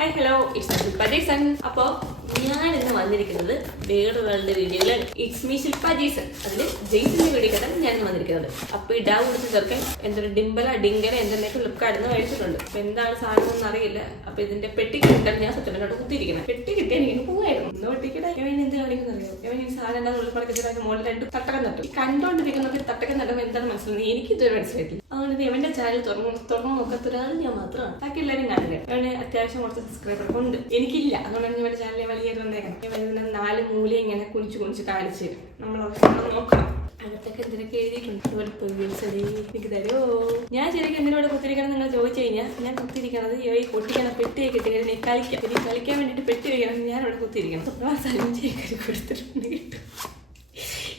Hi hello it's Shilpa Jason. അപ്പോൾ ഞാൻ ഇന്ന് വന്നിരിക്കുന്നത് വേറൊരാളുടെ വീഡിയോയിൽ ഇറ്റ്സ് മീ ശില്പ ജേസൺ, അതിൽ ജെയ്സന്റെ വീഡിയോ കണ്ടാണ് ഞാൻ വന്നിരിക്കുന്നത്. അപ്പോൾ ഈ ഡാവ് കുടിച്ച ചെറുക്കൻ എന്തൊരു ഡിംബല ഡിങ്കല എന്തെന്നൊക്കെ ഫ്ലിപ്കാർട്ടിൽ മേടിച്ചിട്ടുണ്ട്. അപ്പോൾ എന്താണ് സാധനം ഒന്നും അറിയില്ല. അപ്പോൾ ഇതിന്റെ പെട്ടി കിട്ടാൻ ഞാൻ സത്യമായിട്ട് കുത്തിയിരിക്കുന്നത്. പെട്ടി കിട്ടിയാൽ എനിക്ക് പോകായിരുന്നു. ഇന്ന് പെട്ടിക്കിടെ ഇവൻ എന്ത് കാണിക്കുന്ന അറിയോ? ഇവൻ ഈ സാധനം എന്താ ഉൾപ്പെടുത്തിയിട്ട് മുകളിൽ രണ്ട് തട്ടകം നട്ടു. ഈ കണ്ടോണ്ടിരിക്കുന്നത് തട്ടകം നടുമ്പോൾ എന്താണ് മനസ്സിലായി? എനിക്ക് ഇതുവരെ മനസ്സിലായിട്ടില്ല. അതുകൊണ്ട് ഇവന്റെ ചാനൽ തുറന്നു നോക്കത്തൊരാൾ ഞാൻ മാത്രമാണ്. ബാക്കി എല്ലാവരും കാണുന്നത്. അവന് അത്യാവശ്യം കുറച്ച് സബ്സ്ക്രൈബർ ഉണ്ട്, എനിക്കില്ല. അതുകൊണ്ടാണ് ഇവന്റെ ചാനലിൽ വലിയ വന്നേക്കണം. ഇവന് 4 മൂല ഇങ്ങനെ കുനിച്ച് കാണിച്ചു തരും. നമ്മൾ നോക്കണം. അകത്തൊക്കെ എന്തിനൊക്കെ എഴുതിയിട്ടുണ്ട്. എനിക്ക് തരുമോ? ഞാൻ ശരിക്കും എന്തിനോട് കുത്തിരിക്കണം നിങ്ങൾ ചോദിച്ചു കഴിഞ്ഞാൽ ഞാൻ കുത്തിരിക്കണത് ഈ പൊട്ടിക്കണം പെട്ടിയെ കിട്ടിയത് കളിക്കാൻ വേണ്ടിയിട്ട് പെട്ടി വയ്ക്കണം. ഞാൻ അവിടെ കുത്തിരിക്കണം. സഞ്ചിയൊക്കെ കൊടുത്തിട്ടുണ്ട് കിട്ടും.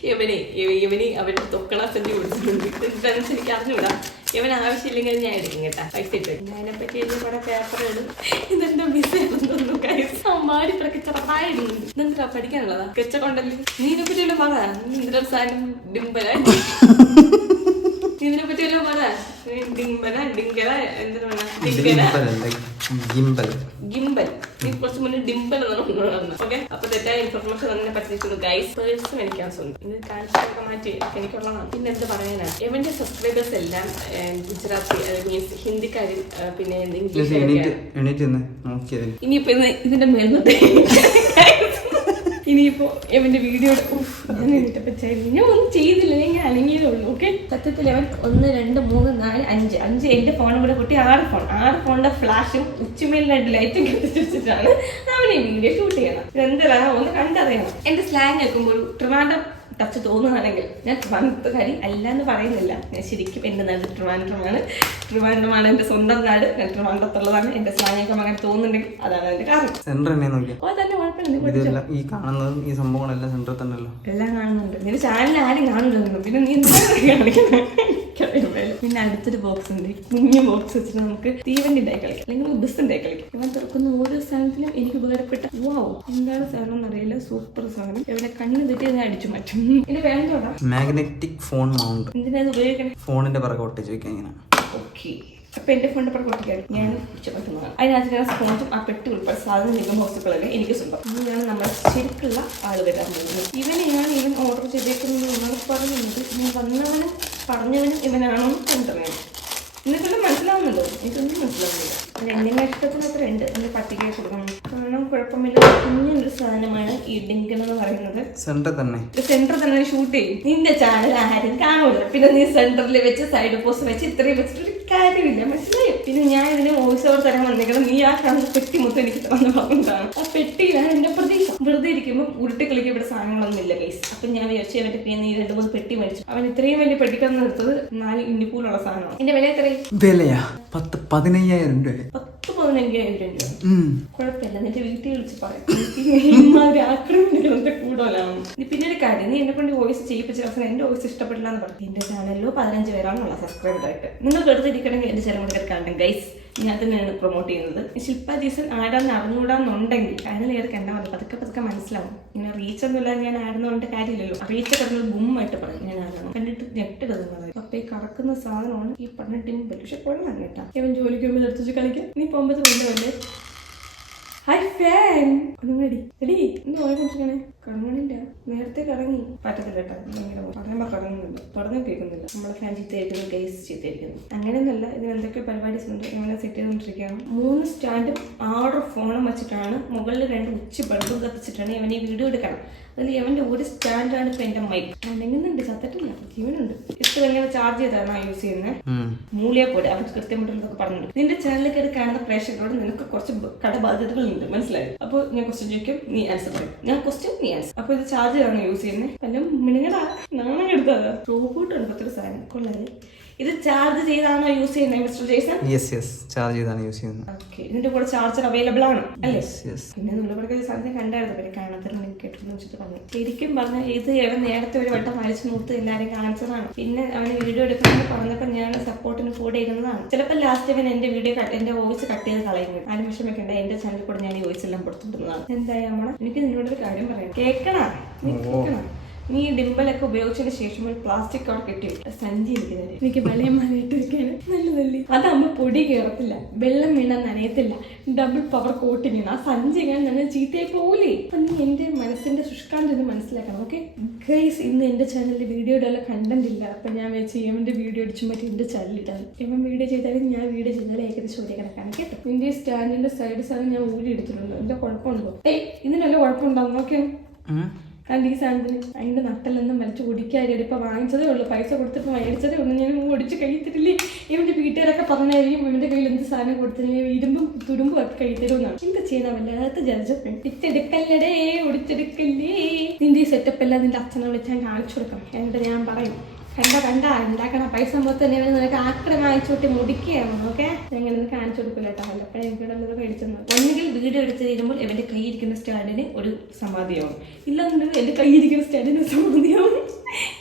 ഇവന് അവരുടെ തൊക്കള സഞ്ചി കൊടുത്തിട്ടുണ്ട്. എന്താണെന്ന് എനിക്ക് അറിഞ്ഞുകൂടാ. ഇവൻ ആവശ്യമില്ലെങ്കിൽ ഞാൻ എടുക്കും കേട്ടാ. പൈസ ഇട്ട് അതിനെ പറ്റി എഴുതി കുറെ പേപ്പർ ഇടും. ഇതെന്താ മിസ്സായിരുന്നു മാടി ചെറുതായിരുന്നു. ഇതെന്താ പഠിക്കാനുള്ളതാ? കെച്ചക്കൊണ്ടല്ലേ നീനെ പറ്റിയല്ലോ പറ. എന്തിനാ സാധനം ഡിംബല ഇതിനെ പറ്റിയല്ലോ പറ. ഡിംബല ഡിങ്കല എന്തിനാ ഗിംബൽ. നീ കുറച്ച് മുന്നേ ഡിംബൽ എന്നാണ്. ഓക്കെ, അപ്പൊ തെറ്റായ ഇൻഫർമേഷൻ തന്നെ പറ്റിയിരിക്കുന്നു ഗൈസ്. പേഴ്സ് മേടിക്കാൻ സ്വന്തം ഇത് കാണിച്ചൊക്കെ മാറ്റി എനിക്കുള്ളതാണ്. പിന്നെ എന്ത് പറയാനാണ്, എവന്റെ സബ്സ്ക്രൈബേഴ്സ് എല്ലാം ഗുജറാത്തി മീൻസ് ഹിന്ദിക്കാരിൽ പിന്നെ ഇംഗ്ലീഷ്. ഇനിയിപ്പോ ഇതിന്റെ മേൽന്നോട്ട് ഇനിയിപ്പോ എവന്റെ വീഡിയോയുടെ ഞാൻ ഒന്നും ചെയ്തില്ല, ഞാൻ അലങ്ങിയതേ ഉള്ളൂ. ഓക്കെ, സത്യത്തിൽ അവൻ 1 2 3 4 5 എന്റെ ഫോണും കൂടെ കൂട്ടി 6 ഫോണിന്റെ ഫ്ലാഷും ഉച്ചമേൽ 2 ലൈറ്റും കത്തിച്ചിട്ടാണ് അവൻ ഈ വീഡിയോ ഷൂട്ട് ചെയ്യണം. ഇതെന്താ ഒന്ന് കണ്ടറിയണം. എന്റെ സ്ലാങ് കേൾക്കുമ്പോൾ ട്രിവാൻഡ്രം ടച്ച് തോന്നുകയാണെങ്കിൽ ഞാൻ ട്രിവാൻഡ്രത്തുകാരി അല്ല എന്ന് പറയുന്നില്ല. ഞാൻ ശരിക്കും എൻ്റെ നാട് ട്രിവാൻഡ്രമാണ് എൻ്റെ സ്വന്തം നാട്. ഞാൻ ട്രിവാൻഡ്രത്തുള്ളതാണ്. എൻ്റെ സ്ലാങ്ങൊക്കെ അങ്ങനെ തോന്നുന്നുണ്ടെങ്കിൽ അതാണ് അതിന്റെ കാരണം. ഓ തന്നെ കുഴപ്പമില്ല. ഈ കാണുന്നതും ഈ സംഭവങ്ങളെല്ലാം സെന്ററിൽ തന്നെയല്ലോ. എല്ലാം കാണുന്നുണ്ട്. നിന്റെ ചാനൽ ആരും കാണുന്നുണ്ടല്ലോ. പിന്നെ നീ എന്താ കാണിക്കുന്നത്? പിന്നെ അടുത്തൊരു ബോക്സ് ഉണ്ട്. കുഞ്ഞു ബോക്സ് വെച്ചിട്ട് നമുക്ക് തീവണ്ടി ഉണ്ടായി കളിക്കാം, അല്ലെങ്കിൽ ബസ് ഉണ്ടായി കളിക്കാം. ഇവൻ തുറക്കുന്ന ഓരോ സാധനത്തിലും എനിക്ക് ഉപകാരപ്പെട്ട എന്താണ് സാധനം എന്നറിയില്ല. സൂപ്പർ സാധനം. ഇവിടെ കണ്ണ് തെറ്റി ഞാൻ അടിച്ചു മാറ്റും. ഇത് വേണ്ടോടാ മാഗ്നറ്റിക് ഫോൺ മൗണ്ട്. എന്തിനാ ഉപയോഗിക്കണേ? ഫോണിന്റെ പിറകെ ഒട്ടിച്ച് വെക്കാൻ ഇങ്ങനെ. ഓക്കെ, അപ്പൊ എന്റെ ഫോണിന്റെ പുറകെ ഒട്ടിക്കാൻ ഞാൻ പിടിച്ചു പറ്റുന്നതാണ്. അതിനകത്ത് ഞാൻ സ്പോഞ്ചും ആ പെട്ടി ഉൾപ്പെടെ സാധനം നിൽക്കുന്ന വസ്തുക്കളല്ലേ എനിക്ക് സ്വന്തം. ഇങ്ങനെയാണ് നമ്മുടെ ശരിക്കുള്ള ആള് വരാൻ പോകുന്നത്. ഇവൻ ഓർഡർ ചെയ്തേക്കുന്നത് എന്നാണ് പറയുന്നത്. ഞാൻ വന്നവനും പറഞ്ഞവനും ഇവനാണോ കണ്ടറിയണം. നിനക്കെല്ലാം മനസ്സിലാവുന്നുണ്ടോ? എനിക്കൊന്നും മനസ്സിലാവുന്നില്ല. എന്റെ ഇഷ്ടത്തിന് അത്ര ഉണ്ട്. എന്റെ പട്ടിക കൊടുക്കണം. കാരണം കുഴപ്പമില്ല. കുഞ്ഞൊരു സാധനമാണ് ഈ ഡിങ്കൻ എന്ന് പറയുന്നത്. സെന്റർ തന്നെ ഷൂട്ട് ചെയ്യും. നിന്റെ ചാനൽ ആരും കാണൂല. പിന്നെ നീ സെന്ററിൽ വെച്ച് സൈഡ് പോസ്റ്റ് വെച്ച് ഇത്രയും വെച്ചിട്ട് കാര്യമില്ല, മനസ്സിലായോ? പിന്നെ ഞാൻ ഇതിന് വോയിസ് ഓവർ തരാൻ വന്നേക്കണം. നീ ആ കാണുന്ന പെട്ടി മൊത്തം എനിക്ക് തന്ന ഭാഗത്താണ്. ആ പെട്ടിയിലാണ് എന്റെ പ്രതീക്ഷ. വെറുതെ ഇരിക്കുമ്പോൾ ഉരുട്ടി കളിക്കുക. ഇവിടെ സാധനങ്ങളൊന്നും ഇല്ല ഗൈസ്. അപ്പൊ ഞാൻ വിചാരിച്ചു അവന്റെ പിന്നെ നീ 2-3 പെട്ടി മേടിച്ചു. അവൻ ഇത്രയും വലിയ പെട്ടിക്കന്ന് എടുത്തത് 4 ഇന്നിപ്പൂലുള്ള സാധനമാണ്. എന്റെ വില എത്രയും? വിലയാ 10-15,000 രൂപ. 10-15,000 രൂപ. കുഴപ്പമില്ല, നിന്റെ വീട്ടിൽ വിളിച്ച് പറയാം. ആക്രമിക്കുന്നത് കൂടുതലാണ്. പിന്നെ ഒരു കാര്യം, നീ എന്നെ കൊണ്ട് വോയിസ് ചെയ്യിപ്പിച്ച അവസാനം എന്റെ വോയിസ് ഇഷ്ടപ്പെടില്ല എന്ന് പറഞ്ഞു. എന്റെ ചാനലിലോ 15 പേരാണുള്ള സബ്സ്ക്രൈബർ ആയിട്ട്. നിങ്ങൾക്ക് എടുത്തിരിക്കണമെങ്കിൽ എന്റെ ചാനൽ കൂടെ കാണണം ഗൈസ്. ഞാൻ തന്നെയാണ് പ്രൊമോട്ട് ചെയ്യുന്നത്. ശില്പ ജീസൺ ആരാന്ന് അറിഞ്ഞുകൂടാന്നുണ്ടെങ്കിൽ ചാനൽ ഏത് കണ്ടാൽ മതി. പതുക്കെ മനസ്സിലാവും. ഇങ്ങനെ റീച്ച് ഒന്നുമില്ല ഞാൻ ആടുന്നതുകൊണ്ട് കാര്യമില്ലല്ലോ. റീച്ച് കിടന്നത് ബുമ്മായിട്ട് പറയും ഞാൻ ആരാണ് കണ്ടിട്ട് ഞെട്ടിടുന്നത്. അപ്പൊ ഈ കറക്കുന്ന സാധനമാണ് ഈ പറഞ്ഞ ഡിംബൽ. പക്ഷെ കൊള്ളാം കേട്ടാ. ഇവൻ ജോലിക്ക് പോകുമ്പോൾ എടുത്തു കളിക്കാം. നീ പോകുമ്പോൾ കൊണ്ടുവല്ലേ. ഹായ് ഫാൻ ഒന്നുകൂടി എടി ഇന്ന് ഓരോ കുടിച്ചിങ്ങനെ കറങ്ങണില്ല. നേരത്തെ കറങ്ങി പറ്റത്തില്ല കേട്ടോ. ഭയങ്കര പറയുമ്പോ കറങ്ങുന്നുണ്ട്. പറഞ്ഞു കേൾക്കുന്നില്ല. നമ്മളെ ഫാൻ ചീത്തയായിരിക്കുന്നു, ഗൈസ് ചീത്തയായിരിക്കുന്നു. അങ്ങനെയൊന്നുമല്ല. ഇതിന് എന്തൊക്കെ പരിപാടീസ് ഉണ്ട്. ഇങ്ങനെ സെറ്റ് ചെയ്തുകൊണ്ടിരിക്കുകയാണ്. 3 സ്റ്റാൻഡും 6 ഫോണും വെച്ചിട്ടാണ്. മുകളിൽ 2 ഉച്ച ബൾബും കത്തിച്ചിട്ടാണ് ഇവൻ ഈ വീഡിയോ എടുക്കണം. അതിൽ ഇവന്റെ ഒരു സ്റ്റാൻഡാണ് ഇപ്പൊ എന്റെ മൈക്ക്. എങ്ങനെയുണ്ട്? ചത്തിട്ടില്ല, ജീവനുണ്ട്. ഇപ്പൊ എങ്ങനെ ചാർജ് ചെയ്താണ് യൂസ് ചെയ്യുന്നത്. മൂളിയെ പോലെ അവൻ കൃത്യമായിട്ടൊക്കെ പറഞ്ഞിട്ടുണ്ട്. നിന്റെ ചാനലിൽ കയറി കാണുന്ന പ്രേക്ഷകരോട് നിനക്ക് കുറച്ച് കടബാധ്യതകളുണ്ട്, മനസ്സിലായി? അപ്പൊ ഞാൻ ക്വസ്റ്റ്യൻ ചോദിക്കും, നീ ആൻസർ പറയും. ഞാൻ ക്വസ്റ്റ്യൻ, നീ ആൻസർ. അപ്പൊ ഇത് ചാർജ് ചെയ്താണ് യൂസ് ചെയ്യുന്നത്. എല്ലാം മിനിങ്ങടാ നാണം എടുത്താ. റോബോട്ട് ഉണ്ട്. 10 സാധനം കൊള്ളാതെ. ഇത് ചാർജ് ചെയ്താണോ യൂസ് ചെയ്യുന്നത് മിസ്റ്റർ ജേസൺ? യെസ്, ചാർജ് ചെയ്താണ് യൂസ് ചെയ്യുന്നത്. ഓക്കെ, ഇതിന്റെ കൂടെ ചാർജർ അവൈലബിൾ ആണ് അല്ലേ? പിന്നെ നമ്മളിവിടെ സാധനം കണ്ടായിരുന്നു. പിന്നെ കാണത്തില്ല, കേട്ടിരുന്നു വെച്ചിട്ട് പറഞ്ഞു. ശരിക്കും പറഞ്ഞാൽ ഇത് അവൻ നേരത്തെ ഒരു വട്ടം വരച്ച് നോത്ത് എല്ലാവരും കാണിച്ചതാണ്. പിന്നെ അവന് വീഡിയോ എടുക്കണമെന്ന് പറഞ്ഞപ്പോൾ ഞാൻ സപ്പോർട്ടിന് കൂടെ ഇരുന്നതാണ്. ചിലപ്പോൾ ലാസ്റ്റ് അവൻ എന്റെ വീഡിയോ എന്റെ വോയിസ് കട്ട് ചെയ്ത് കളയുന്നത്. ആരും വിഷമിക്കണ്ട, എന്റെ ചാനലിൽ കൂടെ ഞാൻ ഈ വോയിസ് എല്ലാം കൊടുത്തിട്ടുള്ളതാണ്. എന്തായാലും എനിക്ക് നിന്നോടൊരു കാര്യം പറയാം. കേൾക്കണം, നീ കേൾക്കണം. നീ ഡിംബലൊക്കെ ഉപയോഗിച്ചതിന് ശേഷം ഒരു പ്ലാസ്റ്റിക് കവർ കെട്ടി സഞ്ചി ഇരിക്കുന്നത് എനിക്ക് വെള്ളയമാനായിട്ട് വെക്കാൻ നല്ലതല്ലേ. അതാകുമ്പോൾ പൊടി കയറത്തില്ല, വെള്ളം വീണാൽ നനയത്തില്ല, ഡബിൾ പവർ കോട്ടിങ്. ആ സഞ്ചി ഞാൻ നല്ല ചീത്തയായി പോകൂലേ. അപ്പൊ നീ എന്റെ മനസ്സിന്റെ ശുഷ്കാന്തി ഒന്ന് മനസ്സിലാക്കണം. ഓക്കെ ഗൈസ്, ഇന്ന് എന്റെ ചാനലിൽ വീഡിയോയുടെ എല്ലാം കണ്ടന്റ് ഇല്ല. അപ്പൊ ഞാൻ വെച്ച് ഇവന്റെ വീഡിയോ അടിച്ചു മാറ്റി എന്റെ ചാനലിട്ടാണ്. ഇവൻ വീഡിയോ ചെയ്താലും ഞാൻ വീഡിയോ ചെയ്താലും ഏകദേശം ഒരേ കണക്കാണ് കേട്ടോ. നിന്റെ സ്റ്റാൻഡിന്റെ സൈഡ് സാധനം ഞാൻ ഊരി എടുത്തിട്ടുണ്ട്. എന്റെ കുഴപ്പമുണ്ടോ? ഇതിനല്ല കുഴപ്പമുണ്ടാവും. നോക്കിയാണ് ഈ സാധനത്തിന് അതിന്റെ നട്ടലൊന്നും വലിച്ചു കുടിക്കാതെ ഇപ്പൊ വാങ്ങിച്ചതേ ഉള്ളൂ, പൈസ കൊടുത്തിട്ട് മേടിച്ചതേ ഉള്ളൂ. ഞാൻ ഓടിച്ച് കഴിത്തിട്ടില്ലേ. ഇവന്റെ വീട്ടുകാരൊക്കെ പറഞ്ഞായിരിക്കും ഇവന്റെ കയ്യിൽ എന്ത് സാധനം കൊടുത്തില്ലെങ്കിൽ ഇരുമ്പും തുരുമ്പും ഒക്കെ കഴിത്തരുമെന്നാണ്. എന്താ ചെയ്താൽ വല്ലാത്ത ജഡ്ജപ്പ്. ഒടിച്ചെടുക്കല്ലേ ഒടിച്ചെടുക്കല്ലേ. നിന്റെ ഈ സെറ്റപ്പ് എല്ലാം നിന്റെ അച്ഛനെ വിളിച്ചാൽ കാണിച്ചു കൊടുക്കണം. എന്നിട്ട് ഞാൻ പറയും കണ്ട ഉണ്ടാക്കണം പൈസ മൊത്തം നിനക്ക് ആക്കടെ വാങ്ങിച്ചോട്ടി മുടിക്കുകയാണ്. ഓക്കെ ഞങ്ങൾ ഇന്ന് കാണിച്ചു കൊടുക്കില്ല കേട്ടോ. അല്ലപ്പോഴും എനിക്ക് മേടിച്ചത് ഒന്നുകിൽ വീഡിയോ എടുത്ത് തരുമ്പോൾ എന്റെ കൈയിരിക്കുന്ന സ്റ്റാൻഡിന് ഒരു സമാധിയാവും, ഇല്ലാന്നുണ്ടെങ്കിൽ എന്റെ കൈയിരിക്കുന്ന സ്റ്റാൻഡിന് ഒരു സമാധിയാവും.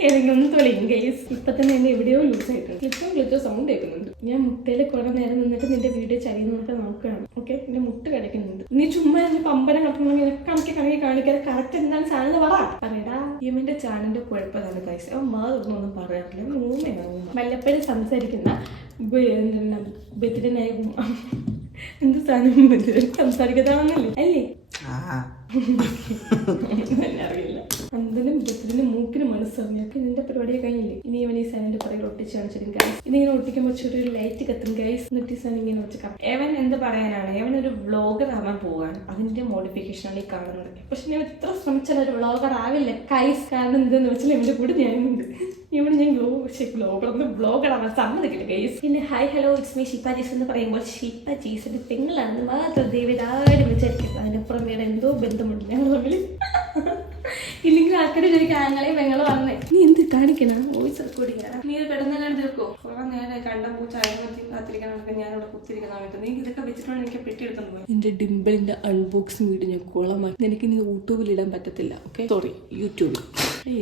ഏതെങ്കിലും ഒന്ന് തൊളിയും ഗൈസ്. ഇപ്പൊ തന്നെ എന്നെ എവിടെയോ ലൂസ് ആയിട്ടുണ്ട്. ഇപ്പം ഗ്ലിച്ചോ സൗണ്ട് കേൾക്കുന്നുണ്ട്. ഞാൻ മുട്ടയിൽ കുറെ നേരം നിന്നിട്ട് നിന്റെ വീഡിയോ ചരിയുന്നൊക്കെ നോക്കുകയാണ്. ഓക്കെ എന്റെ മുട്ട കിടക്കുന്നുണ്ട്. നീ ചുമ്മാ എന്റെ പമ്പരം കട്ടണമെങ്കിൽ കണക്കി കണക്കി കാണിക്കാതെ കറക്റ്റ് എന്താണ് സാധനം പറയടാ. ഇവന്റെ ചാനലിന്റെ കുഴപ്പമാണ് ഗൈസ്. അവൻ മാതൊന്നും പറയാറില്ല. വല്ലപ്പോഴും സംസാരിക്കുന്ന ബെത്തിനായ എന്ത് സാധനം സംസാരിക്കാതാണെന്നല്ലേ അല്ലേ? അറിയില്ല. അന്തനും ബെത്തിനും മൂക്കിന് മനസ്സറിഞ്ഞൊക്കെ നിന്റെ പരിപാടിയെ കഴിഞ്ഞില്ലേ. ഇനി ഇവൻ ഈ സാധനത്തിന്റെ പുറകെ ഒട്ടിച്ച് കാണിച്ചിരും ഗൈസ്. ഇതിങ്ങനെ ഒട്ടിക്കുമ്പോൾ ചെറിയൊരു ലൈറ്റ് കത്തും ഗൈസ്. എന്നിട്ട് ഈ സാധനം ഇങ്ങനെ വെച്ച് കത്തും. എവൻ എന്ത് പറയാനാണ്, എവൻ ഒരു വ്ളോഗർ ആവാൻ പോവാണ്. അതിന്റെ മോഡിഫിക്കേഷനാണ് ഈ കാണുന്നത്. പക്ഷെ ഞാൻ എത്ര ശ്രമിച്ചാൽ ഒരു വ്ളോഗർ ആവില്ല ഗൈസ്. കാരണം എന്താന്ന് വെച്ചാൽ ഇവന്റെ കൂടെ ഞാനുണ്ട്. ഇവിടെ ഞാൻ ബ്ലോഗർ ആവാൻ സമ്മതിക്കില്ല ഗൈസ്. പിന്നെ hi hello it's me ship Jees എന്ന് പറയുമ്പോൾ ഷിപ്പ ജീസിന്റെ പെങ്ങളാണെന്ന് മാത്രം ദൈവം ആരും വിചാരിക്കും. അതിനപ്പുറം വേറെ എന്തോ ബന്ധമുണ്ട് ഞങ്ങൾ തമ്മിൽ. ഇല്ലെങ്കിൽ ആൾക്കാരെ ചോദിക്കും ആങ്ങളെയും പെങ്ങളോ വന്നേ. നീ എന്ത് കാണിക്കണ വോയിസ് റെക്കോർഡ് ചെയ്യാനാ? നീ പെട്ടെന്ന് തീർക്കോ? കുറെ നേരം കണ്ട പൂച്ച അയൽമത്തി കാത്തിരിക്കണ ഞാനിവിടെ കുത്തിരിക്കുന്ന സമയത്ത് നീ ഇതൊക്കെ വെച്ചിട്ടാണ് എനിക്ക് പെട്ടിയെടുത്തോണ്ട് പോയി. നിന്റെ ഡിംബിളിന്റെ അൺബോക്സിംഗ് വീഡിയോ ഞാൻ കോളമാക്കി. എനിക്ക് നീ യൂട്യൂബിൽ ഇടാൻ പറ്റത്തില്ല. ഓക്കെ സോറി, യൂട്യൂബിൽ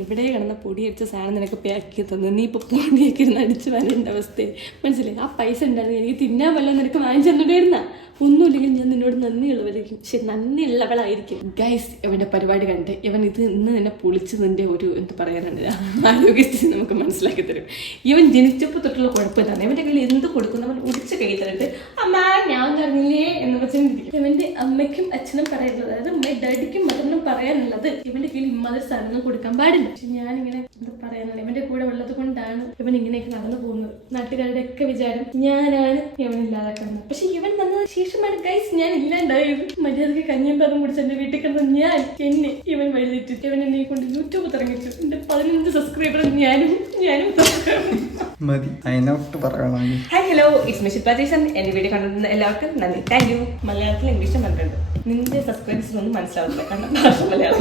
എവിടെ കിടന്ന പൊടി അടിച്ച സാധനം നിനക്ക് പാക്ക് തന്നു. നീ ഇപ്പൊ പൊടിയൊക്കെ ഇരുന്ന് അടിച്ചു വരേണ്ട അവസ്ഥയെ മനസ്സിലായി. ആ പൈസ ഉണ്ടായിരുന്നു എനിക്ക് തിന്നാൻ വല്ലതും നിനക്ക് വാങ്ങിച്ചെന്നിട്ടായിരുന്ന ഒന്നുമില്ലെങ്കിൽ ഞാൻ നിന്നോട് നന്ദിയുള്ളവരായിരിക്കും. പക്ഷെ നന്ദിയുള്ളവളായിരിക്കും ഗൈസ്. ഇവന്റെ പരിപാടി കണ്ട് ഇവൻ ഇത് ഇന്ന് തന്നെ പൊളിച്ചതിന്റെ ഒരു എന്ത് പറയാനാണ് ആരോഗ്യസ്ഥിതി നമുക്ക് മനസ്സിലാക്കി തരും. ഇവൻ ജനിച്ചപ്പോൾ തൊട്ടുള്ള കുഴപ്പമില്ലാണ്. ഇവന്റെ കയ്യിൽ എന്ത് കൊടുക്കുന്നു അവൻ ഒടിച്ച് കൈ തന്നിട്ട് അമ്മ ഞാൻ പറഞ്ഞില്ലേ എന്ന് വെച്ചിട്ടുണ്ടെങ്കിൽ ഇവന്റെ അമ്മയ്ക്കും അച്ഛനും പറയാനുള്ളത്, അതായത് അമ്മ ഡാഡിക്കും മദറിനും പറയാനുള്ളത് ഇവന്റെ കയ്യിൽ ഇമ്മാതിരി സാധനങ്ങൾ കൊടുക്കാൻ പാടില്ല. പക്ഷെ ഞാനിങ്ങനെ എന്താ പറയാനുള്ള ഇവന്റെ കൂടെ ഉള്ളത് കൊണ്ടാണ് ഇവൻ ഇങ്ങനെയൊക്കെ നടന്നു പോകുന്നത്. നാട്ടുകാരുടെ ഒക്കെ വിചാരം ഞാനാണ് ഇവൻ ഇല്ലാതാക്കുന്നത്. പക്ഷെ ഇവൻ വന്നത് ശേഷമാണ് ഗൈസ് ഞാൻ ഇല്ലാണ്ടായത്. മര്യാദക്ക് കഞ്ഞിയും പദം കുടിച്ച് എന്റെ വീട്ടിൽ കിടന്ന ഞാൻ എന്നെ ഇവൻ വഴിതെറ്റി. ഇവൻ എന്നെ കൊണ്ട് യൂട്യൂബ് തുടങ്ങിച്ചു. എന്റെ 15 സബ്സ്ക്രൈബർ ഞാനും മതി. Hi hello it's me Shippa Jeesan. എന്റെ വീഡിയോ കണ്ടിരുന്ന എല്ലാവർക്കും നന്ദി, താങ്ക് യു. മലയാളത്തിൽ ഇംഗ്ലീഷും കണ്ടിട്ടുണ്ട്. നിന്റെ സബ്സ്ക്രൈബേഴ്സിനൊന്നും മനസ്സിലാവില്ല കാരണം ഭാഷ മലയാളം.